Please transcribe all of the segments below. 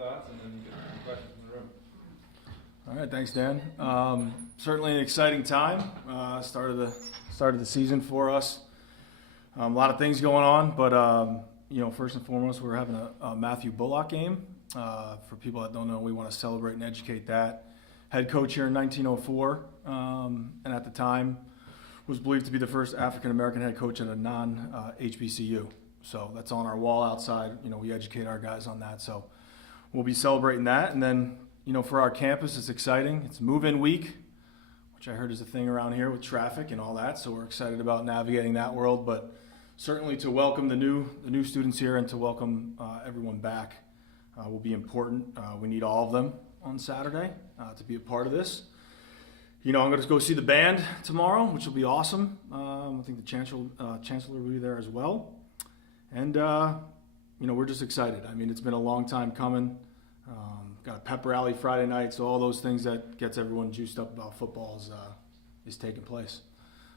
thoughts, and then you get some questions from the room. All right, thanks, Dan. Certainly an exciting time. Start of the season for us. A lot of things going on, but first and foremost, we're having a Matthew Bullock game. For people that don't know, we want to celebrate and educate that. Head coach here in 1904, and at the time was believed to be the first African American head coach at a non-HBCU. So that's on our wall outside. We educate our guys on that. So we'll be celebrating that, and then for our campus, it's exciting. It's move-in week, which I heard is a thing around here with traffic and all that. So we're excited about navigating that world, but certainly to welcome the new students here and to welcome everyone back will be important. We need all of them on Saturday to be a part of this. I'm going to go see the band tomorrow, which will be awesome. I think the chancellor will be there as well, and we're just excited. I mean, it's been a long time coming. Got a pep rally Friday night, so all those things that gets everyone juiced up about football is taking place.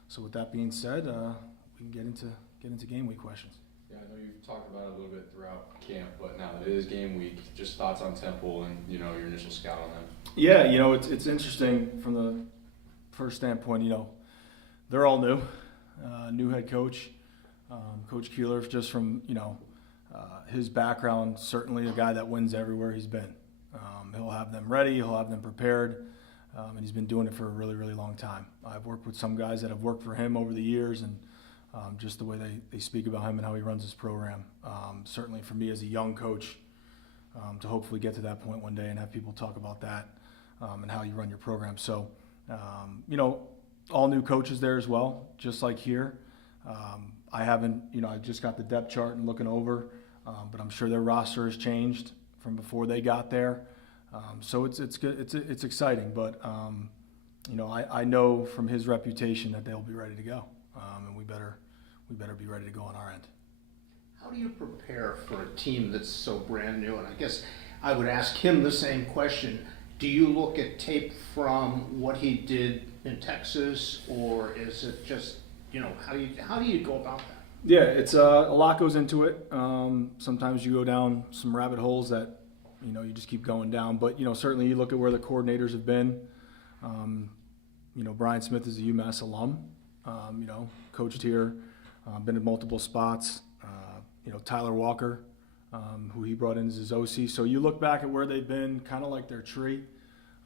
So with that being said, we can get into game week questions. Yeah, I know you've talked about it a little bit throughout camp, but now that it is game week, just thoughts on Temple and your initial scout on them. Yeah, it's interesting from the first standpoint. They're all new head coach, Coach Keeler, just from his background, certainly a guy that wins everywhere he's been. He'll have them ready, he'll have them prepared, and he's been doing it for a really, really long time. I've worked with some guys that have worked for him over the years, and just the way they speak about him and how he runs his program. Certainly for me as a young coach, to hopefully get to that point one day and have people talk about that and how you run your program. So, all new coaches there as well, just like here. I just got the depth chart and looking over, but I'm sure their roster has changed from before they got there. So it's good. It's exciting, but I know from his reputation that they'll be ready to go, and we better be ready to go on our end. How do you prepare for a team that's so brand new? And I guess I would ask him the same question. Do you look at tape from what he did in Texas, or is it just how do you go about that? Yeah, it's a lot goes into it. Sometimes you go down some rabbit holes that you just keep going down. But certainly you look at where the coordinators have been. Brian Smith is a UMass alum. Coached here, been in multiple spots. Tyler Walker, who he brought in as his OC. So you look back at where they've been, kind of like their tree.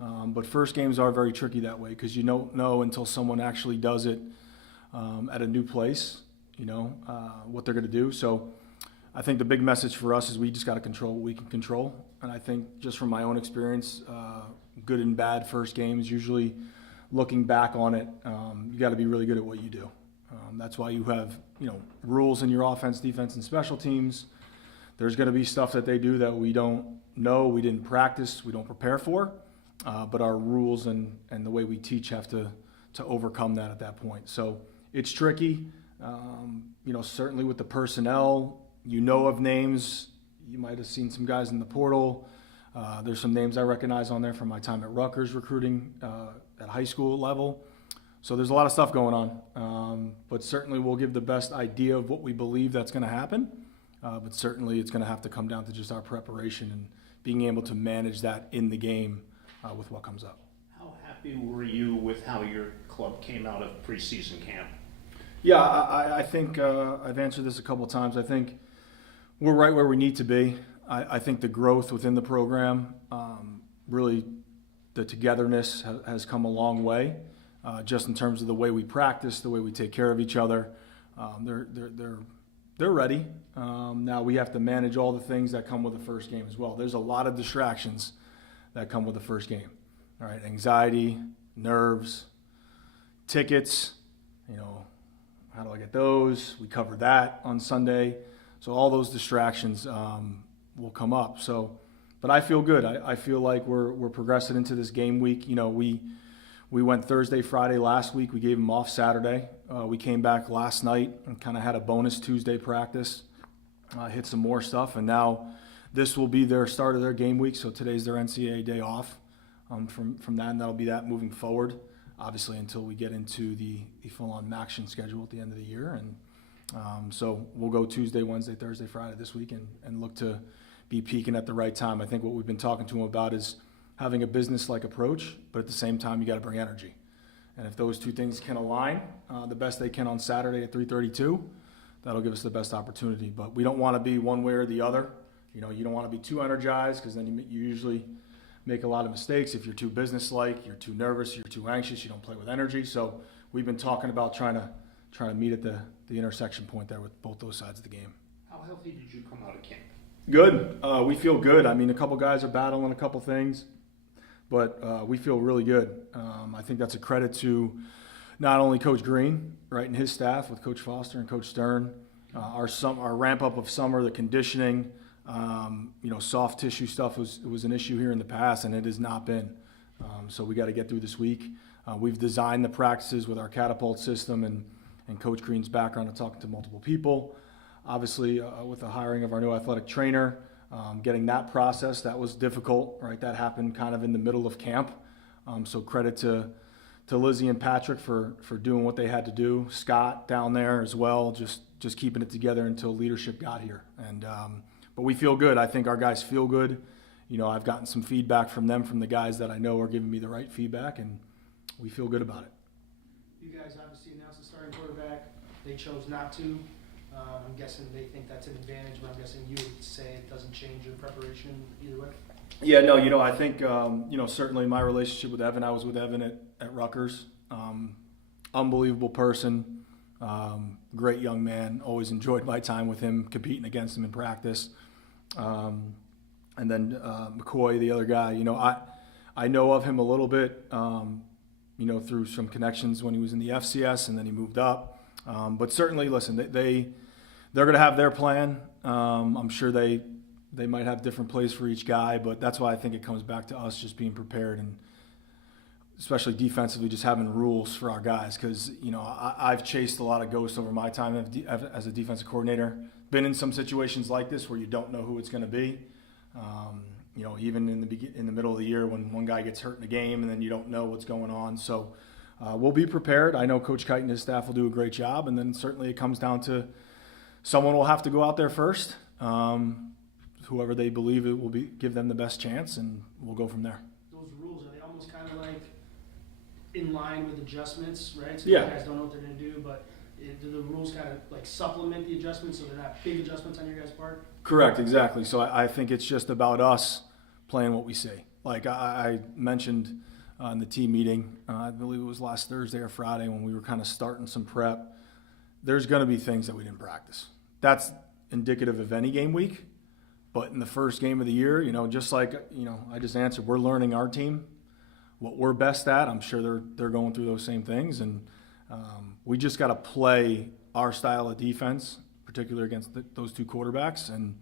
But first games are very tricky that way because you don't know until someone actually does it at a new place, what they're going to do. So I think the big message for us is we just got to control what we can control. And I think just from my own experience, good and bad first games, usually looking back on it, you got to be really good at what you do. That's why you have, rules in your offense, defense, and special teams. There's going to be stuff that they do that we don't know, we didn't practice, we don't prepare for. But our rules and the way we teach have to overcome that at that point. So it's tricky. Certainly with the personnel, of names. You might have seen some guys in the portal. There's some names I recognize on there from my time at Rutgers recruiting at high school level. So there's a lot of stuff going on. But certainly we'll give the best idea of what we believe that's going to happen. But certainly it's going to have to come down to just our preparation and being able to manage that in the game with what comes up. How happy were you with how your club came out of preseason camp? Yeah, I think I've answered this a couple of times. I think we're right where we need to be. I think the growth within the program, really the togetherness has come a long way, just in terms of the way we practice, the way we take care of each other. They're ready. Now we have to manage all the things that come with the first game as well. There's a lot of distractions that come with the first game. All right, anxiety, nerves, tickets, how do I get those? We covered that on Sunday. So all those distractions will come up. But I feel good. I feel like we're progressing into this game week. We went Thursday, Friday last week. We gave them off Saturday. We came back last night and kind of had a bonus Tuesday practice, hit some more stuff, and now this will be their start of their game week. So today's their NCAA day off from that, and that'll be that moving forward, obviously, until we get into the full-on action schedule at the end of the year. And so we'll go Tuesday, Wednesday, Thursday, Friday this week and look to be peaking at the right time. I think what we've been talking to him about is having a business-like approach, but at the same time, you got to bring energy. And if those two things can align the best they can on Saturday at 3:32, that'll give us the best opportunity. But we don't want to be one way or the other. You know, you don't want to be too energized because then you usually make a lot of mistakes. If you're too business-like, you're too nervous, you're too anxious, you don't play with energy. So we've been talking about trying to meet at the intersection point there with both those sides of the game. How healthy did you come out of camp? Good. We feel good. I mean, a couple guys are battling a couple things, but we feel really good. I think that's a credit to not only Coach Green, right, and his staff with Coach Foster and Coach Stern. Our ramp up of summer, the conditioning, soft tissue stuff was an issue here in the past, and it has not been. So we got to get through this week. We've designed the practices with our catapult system and Coach Green's background of talking to multiple people. Obviously, with the hiring of our new athletic trainer, getting that process, that was difficult, right? That happened kind of in the middle of camp. So credit to Lizzie and Patrick for doing what they had to do. Scott down there as well, just keeping it together until leadership got here. And but we feel good. I think our guys feel good. You know, I've gotten some feedback from them, from the guys that I know are giving me the right feedback, and we feel good about it. You guys obviously announced the starting quarterback. They chose not to. I'm guessing they think that's an advantage, but I'm guessing you would say it doesn't change your preparation either way. Yeah, no, I think, certainly my relationship with Evan, I was with Evan at Rutgers. Unbelievable person, great young man. Always enjoyed my time with him, competing against him in practice. And then McCoy, the other guy, I know of him a little bit, through some connections when he was in the FCS, and then he moved up. But certainly, listen, they're going to have their plan. I'm sure they might have different plays for each guy, but that's why I think it comes back to us just being prepared, and especially defensively, just having rules for our guys. Because I've chased a lot of ghosts over my time as a defensive coordinator. Been in some situations like this where you don't know who it's going to be. Even in the middle of the year when one guy gets hurt in a game and then you don't know what's going on. So we'll be prepared. I know Coach Kite and his staff will do a great job, and then certainly it comes down to someone will have to go out there first. Whoever they believe it will give them the best chance, and we'll go from there. Those rules, are they almost kind of like in line with adjustments, right? So Yeah. You guys don't know what they're going to do, but do the rules kind of like supplement the adjustments so they're not big adjustments on your guys' part? Correct, exactly. So I think it's just about us playing what we say. Like I mentioned in the team meeting, I believe it was last Thursday or Friday when we were kind of starting some prep, there's going to be things that we didn't practice. That's indicative of any game week. But in the first game of the year, just like, I just answered, we're learning our team, what we're best at. I'm sure they're going through those same things. And we just got to play our style of defense, particularly against those two quarterbacks. And,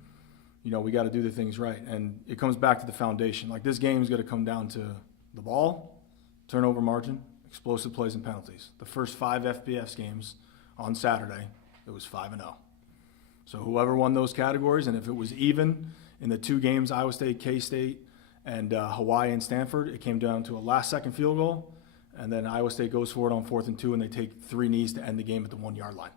we got to do the things right. And it comes back to the foundation. Like, this game is going to come down to the ball, turnover margin, explosive plays, and penalties. The first 5 FBS games on Saturday, it was 5-0. So whoever won those categories, and if it was even in the 2 games, Iowa State, K-State, and Hawaii and Stanford, it came down to a last-second field goal, and then Iowa State goes for it on 4th and 2, and they take 3 knees to end the game at the 1-yard line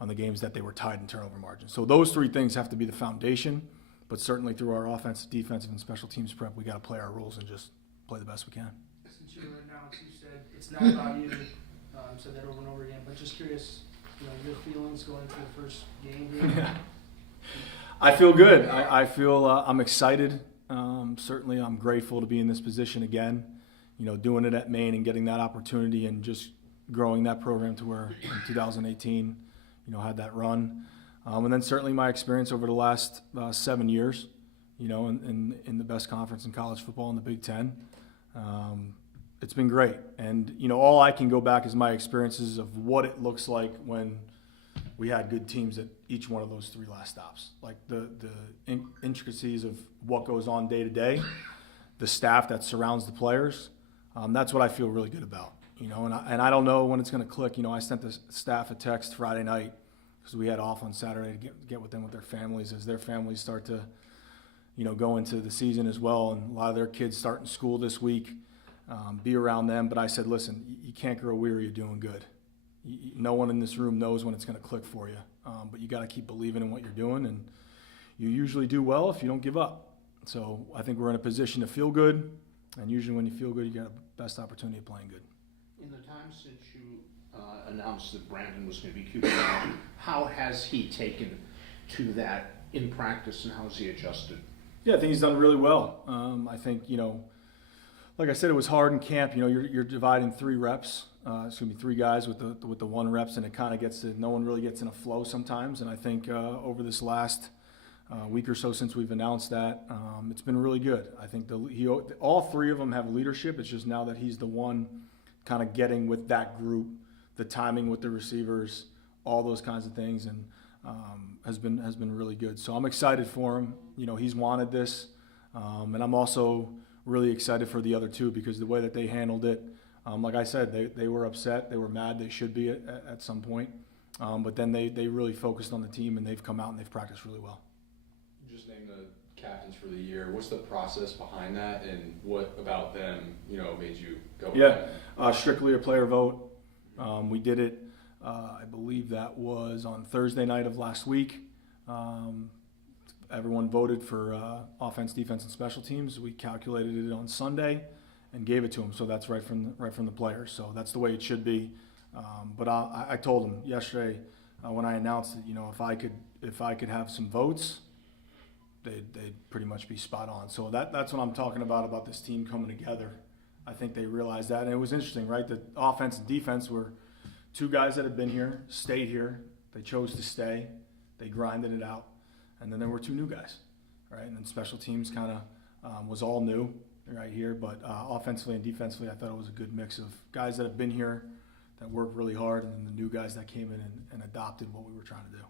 on the games that they were tied in turnover margin. So those 3 things have to be the foundation, but certainly through our offensive, defensive, and special teams prep, we got to play our rules and just play the best we can. Since you were announced, you said it's not about you. Said that over and over again, but just curious, your feelings going into the first game here. I feel good. I feel I'm excited. Certainly, I'm grateful to be in this position again. Doing it at Maine and getting that opportunity and just growing that program to where in 2018, had that run. And then certainly my experience over the last 7 years, in the best conference in college football in the Big Ten. It's been great. And, all I can go back is my experiences of what it looks like when we had good teams at each one of those 3 last stops. Like the intricacies of what goes on day to day, the staff that surrounds the players. That's what I feel really good about, and I don't know when it's going to click. I sent the staff a text Friday night because we had off on Saturday to get with them with their families as their families start to, go into the season as well. And a lot of their kids starting school this week, be around them. But I said, listen, you can't grow weary of doing good. No one in this room knows when it's going to click for you. But you got to keep believing in what you're doing. And, you usually do well if you don't give up. So I think we're in a position to feel good, and usually when you feel good, you got the best opportunity of playing good. In the time since you announced that Brandon was going to be QB, how has he taken to that in practice, and how has he adjusted? Yeah, I think he's done really well. I think, like I said, it was hard in camp. You're dividing three guys with the 1 reps, and it kind of no one really gets in a flow sometimes. And I think over this last week or so since we've announced that, it's been really good. I think all 3 of them have leadership. It's just now that he's the one kind of getting with that group, the timing with the receivers, all those kinds of things, and has been really good. So I'm excited for him. He's wanted this, and I'm also really excited for the other 2 because the way that they handled it, like I said, they were upset, they were mad, they should be at some point, but then they really focused on the team, and they've come out and they've practiced really well. You just named the captains for the year. What's the process behind that, and what about them, made you go with that? Strictly a player vote. We did it, I believe that was on Thursday night of last week. Everyone voted for offense, defense, and special teams. We calculated it on Sunday and gave it to them. So that's right from the players. So that's the way it should be. But I told them yesterday when I announced it, if I could have some votes, they'd pretty much be spot on. So that's what I'm talking about this team coming together. I think they realized that, and it was interesting, right? The offense and defense were 2 guys that had been here, stayed here. They chose to stay. They grinded it out. And then there were 2 new guys, right? And then special teams kind of was all new right here. But offensively and defensively, I thought it was a good mix of guys that have been here, that worked really hard, and then the new guys that came in and adopted what we were trying to do.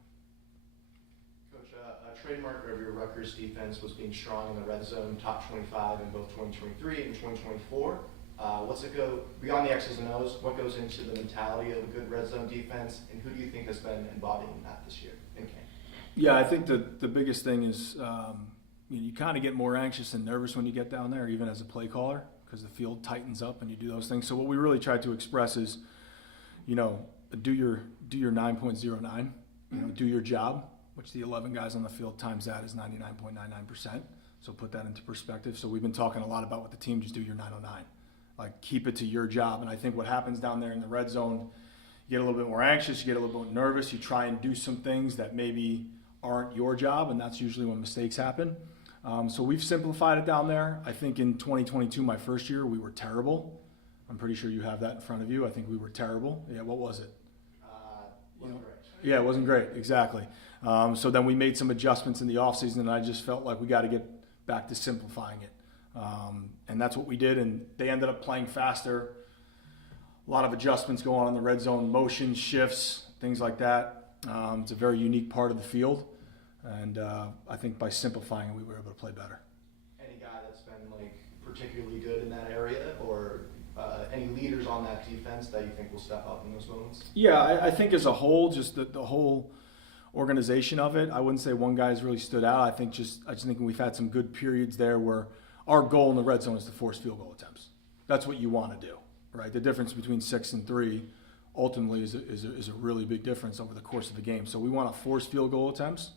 Coach, a trademark of your Rutgers defense was being strong in the red zone, top 25 in both 2023 and 2024. What's it go beyond the X's and O's? What goes into the mentality of a good red zone defense, and who do you think has been embodying that this year in camp? Yeah, I think the biggest thing is you kind of get more anxious and nervous when you get down there, even as a play caller, because the field tightens up and you do those things. So what we really try to express is, do your 9.09, do your job, which the 11 guys on the field times that is 99.99%. So put that into perspective. So we've been talking a lot about with the team, just do your 909. Like, keep it to your job. And I think what happens down there in the red zone, you get a little bit more anxious, you get a little bit nervous, you try and do some things that maybe aren't your job, and that's usually when mistakes happen. So we've simplified it down there. I think in 2022, my first year, we were terrible. I'm pretty sure you have that in front of you. I think we were terrible. Yeah, what was it? Wasn't great. Yeah, it wasn't great, exactly. So then we made some adjustments in the offseason, and I just felt like we got to get back to simplifying it. And that's what we did, and they ended up playing faster. A lot of adjustments going on in the red zone, motion, shifts, things like that. It's a very unique part of the field, and I think by simplifying it, we were able to play better. Any guy that's been particularly good in that area, or any leaders on that defense that you think will step up in those moments? Yeah, I think as a whole, just the whole organization of it, I wouldn't say one guy's really stood out. I just think we've had some good periods there where our goal in the red zone is to force field goal attempts. That's what you want to do, right? The difference between 6 and 3 ultimately is a really big difference over the course of the game. So we want to force field goal attempts.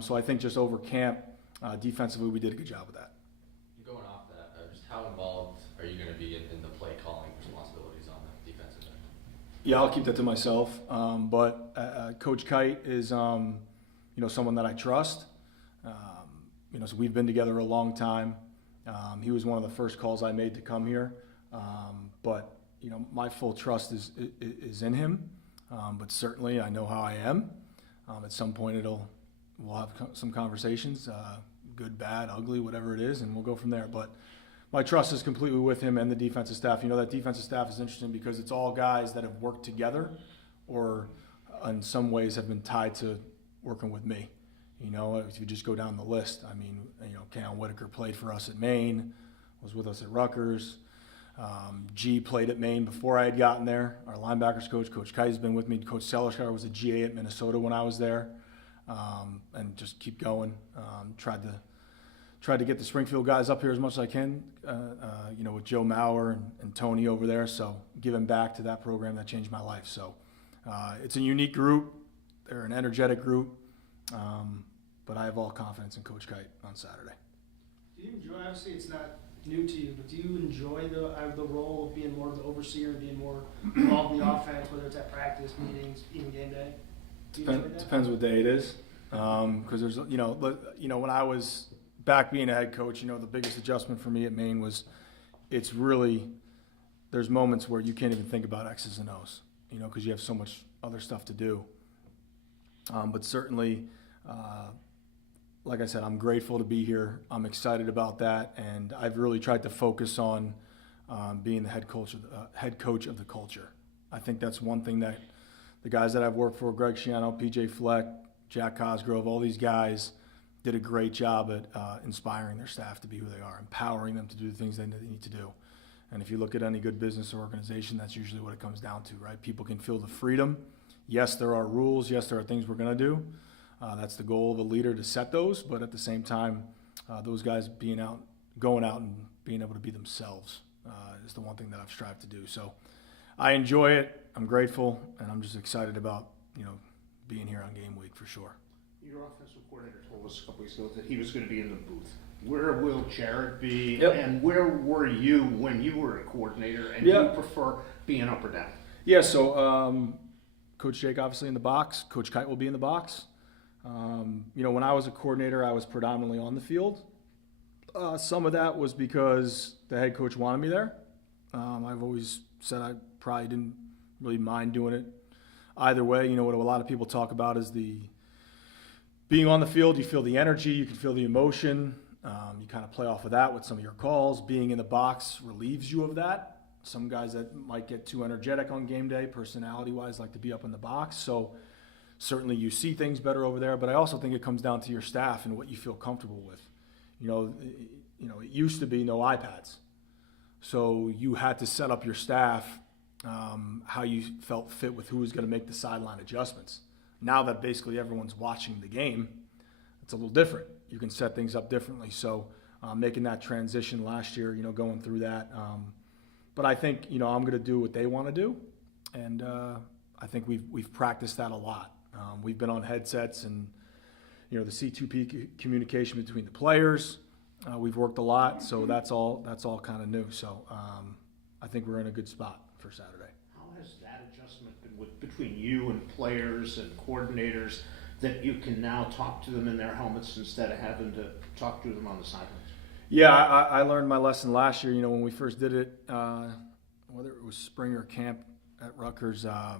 So I think just over camp, defensively, we did a good job with that. Going off that, just how involved are you going to be in the play calling responsibilities on the defensive end? Yeah, I'll keep that to myself. But Coach Kite is, someone that I trust. So we've been together a long time. He was one of the first calls I made to come here. But my full trust is in him. But certainly I know how I am. At some point we'll have some conversations, good, bad, ugly, whatever it is, and we'll go from there. But my trust is completely with him and the defensive staff. That defensive staff is interesting because it's all guys that have worked together or in some ways have been tied to working with me. If you just go down the list, Cam Whitaker played for us at Maine, was with us at Rutgers. G played at Maine before I had gotten there. Our linebackers coach, Coach Kite, has been with me. Coach Sellerskar was a GA at Minnesota when I was there. And just keep going. Tried to get the Springfield guys up here as much as I can, with Joe Mauer and Tony over there. So giving back to that program that changed my life. So it's a unique group. They're an energetic group. But I have all confidence in Coach Kite on Saturday. Do you enjoy, obviously it's not new to you, but do you enjoy the role of being more of the overseer and being more involved in the offense, whether it's at practice, meetings, even game day? Do you enjoy that? Depends what day it is. Because there's, when I was back being a head coach, the biggest adjustment for me at Maine was it's really, there's moments where you can't even think about X's and O's, because you have so much other stuff to do. But certainly, like I said, I'm grateful to be here. I'm excited about that, and I've really tried to focus on being the head coach of the culture. I think that's one thing that the guys that I've worked for, Greg Schiano, PJ Fleck, Jack Cosgrove, all these guys did a great job at inspiring their staff to be who they are, empowering them to do the things they need to do. And if you look at any good business or organization, that's usually what it comes down to, right? People can feel the freedom. Yes, there are rules. Yes, there are things we're going to do. That's the goal of a leader, to set those, but at the same time, those guys going out and being able to be themselves is the one thing that I've strived to do. So I enjoy it. I'm grateful, and I'm just excited about, being here on game week for sure. Your offensive coordinator told us a couple weeks ago that he was going to be in the booth. Where will Jared be? Yep. And where were you when you were a coordinator? And do you prefer being up or down? Yeah, so Coach Jake obviously in the box. Coach Kite will be in the box. When I was a coordinator, I was predominantly on the field. Some of that was because the head coach wanted me there. I've always said I probably didn't really mind doing it either way. What a lot of people talk about is the being on the field. You feel the energy, you can feel the emotion. You kind of play off of that with some of your calls. Being in the box relieves you of that. Some guys that might get too energetic on game day, personality-wise, like to be up in the box. So certainly you see things better over there, but I also think it comes down to your staff and what you feel comfortable with. It used to be no iPads. So you had to set up your staff how you felt fit with who was going to make the sideline adjustments. Now that basically everyone's watching the game, it's a little different. You can set things up differently. So making that transition last year, going through that. But I think, I'm going to do what they want to do. And I think we've practiced that a lot. We've been on headsets and, the C2P communication between the players. We've worked a lot, so that's all kind of new. So I think we're in a good spot for Saturday. How has that adjustment been between you and players and coordinators, that you can now talk to them in their helmets instead of having to talk to them on the sidelines? Yeah, I learned my lesson last year. When we first did it, whether it was spring or camp at Rutgers, I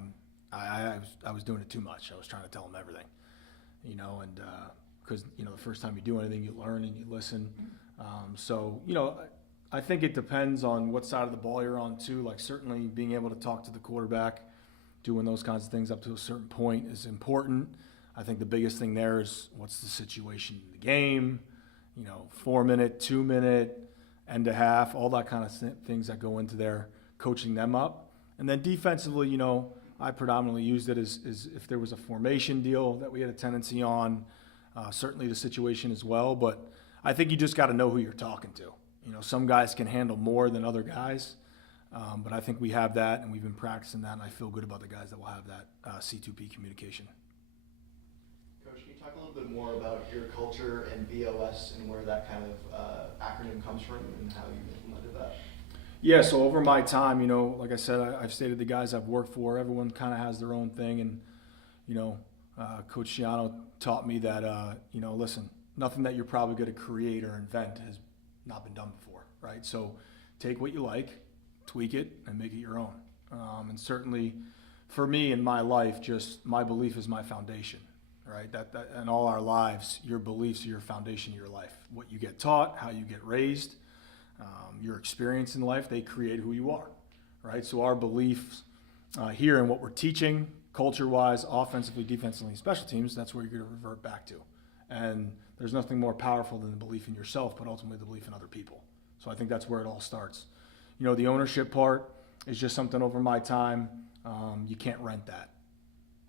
was doing it too much. I was trying to tell them everything, and because the first time you do anything, you learn and you listen. So I think it depends on what side of the ball you're on too. Like certainly being able to talk to the quarterback, doing those kinds of things up to a certain point is important. I think the biggest thing there is what's the situation in the game. 4-minute, 2-minute, end of half, all that kind of things that go into there, coaching them up. And then defensively, I predominantly used it as if there was a formation deal that we had a tendency on, certainly the situation as well. But I think you just got to know who you're talking to. Some guys can handle more than other guys, but I think we have that, and we've been practicing that, and I feel good about the guys that will have that C2P communication. Coach, can you talk a little bit more about your culture and BOS and where that kind of acronym comes from and how you implemented that? Yeah, so over my time, like I said, I've stated the guys I've worked for, everyone kind of has their own thing. And, Coach Schiano taught me that, listen, nothing that you're probably going to create or invent has not been done before, right? So take what you like, tweak it, and make it your own. And certainly for me in my life, just my belief is my foundation, right? That in all our lives, your beliefs are your foundation of your life. What you get taught, how you get raised, your experience in life, they create who you are, right? So our beliefs here and what we're teaching, culture-wise, offensively, defensively, special teams, that's where you're going to revert back to. And there's nothing more powerful than the belief in yourself, but ultimately the belief in other people. So I think that's where it all starts. The ownership part is just something over my time. You can't rent that.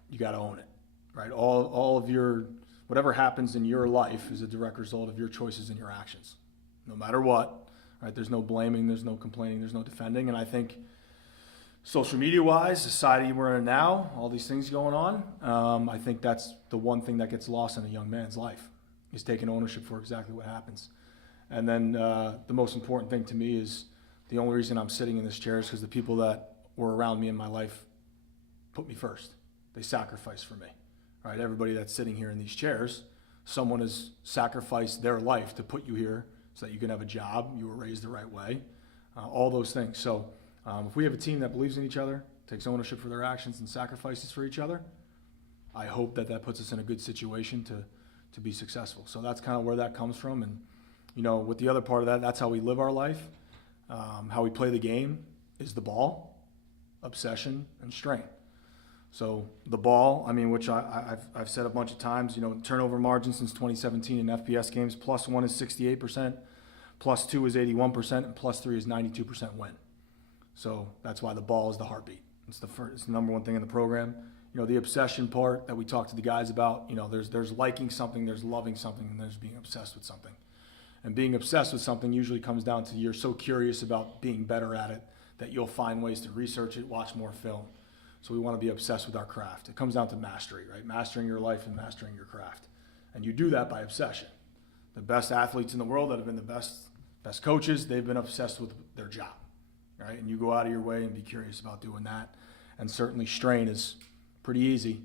You got to own it, right? All of your, whatever happens in your life is a direct result of your choices and your actions, no matter what. Right, there's no blaming, there's no complaining, there's no defending. And I think social media-wise, society we're in now, all these things going on, I think that's the one thing that gets lost in a young man's life, is taking ownership for exactly what happens. And then the most important thing to me is the only reason I'm sitting in this chair is because the people that were around me in my life put me first. They sacrificed for me, right? Everybody that's sitting here in these chairs, someone has sacrificed their life to put you here so that you can have a job, you were raised the right way, all those things. So if we have a team that believes in each other, takes ownership for their actions and sacrifices for each other, I hope that that puts us in a good situation to be successful. So that's kind of where that comes from. And, you know, with the other part of that, that's how we live our life. How we play the game is the ball, obsession, and strain. So the ball, I mean, which I've said a bunch of times, you know, turnover margin since 2017 in FBS games, +1 is 68%, +2 is 81%, and +3 is 92% win. So that's why the ball is the heartbeat. It's the number one thing in the program. You know, the obsession part that we talk to the guys about, you know, there's liking something, there's loving something, and there's being obsessed with something. And being obsessed with something usually comes down to you're so curious about being better at it that you'll find ways to research it, watch more film. So we want to be obsessed with our craft. It comes down to mastery, right? Mastering your life and mastering your craft. And you do that by obsession. The best athletes in the world that have been the best coaches, they've been obsessed with their job, right? And you go out of your way and be curious about doing that. And certainly strain is pretty easy,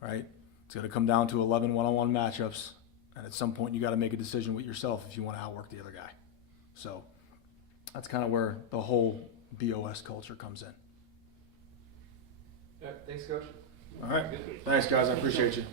right? It's going to come down to 11 one-on-one matchups. And at some point, you got to make a decision with yourself if you want to outwork the other guy. So that's kind of where the whole BOS culture comes in. Yeah, thanks, Coach. All right. Thanks, guys. I appreciate you.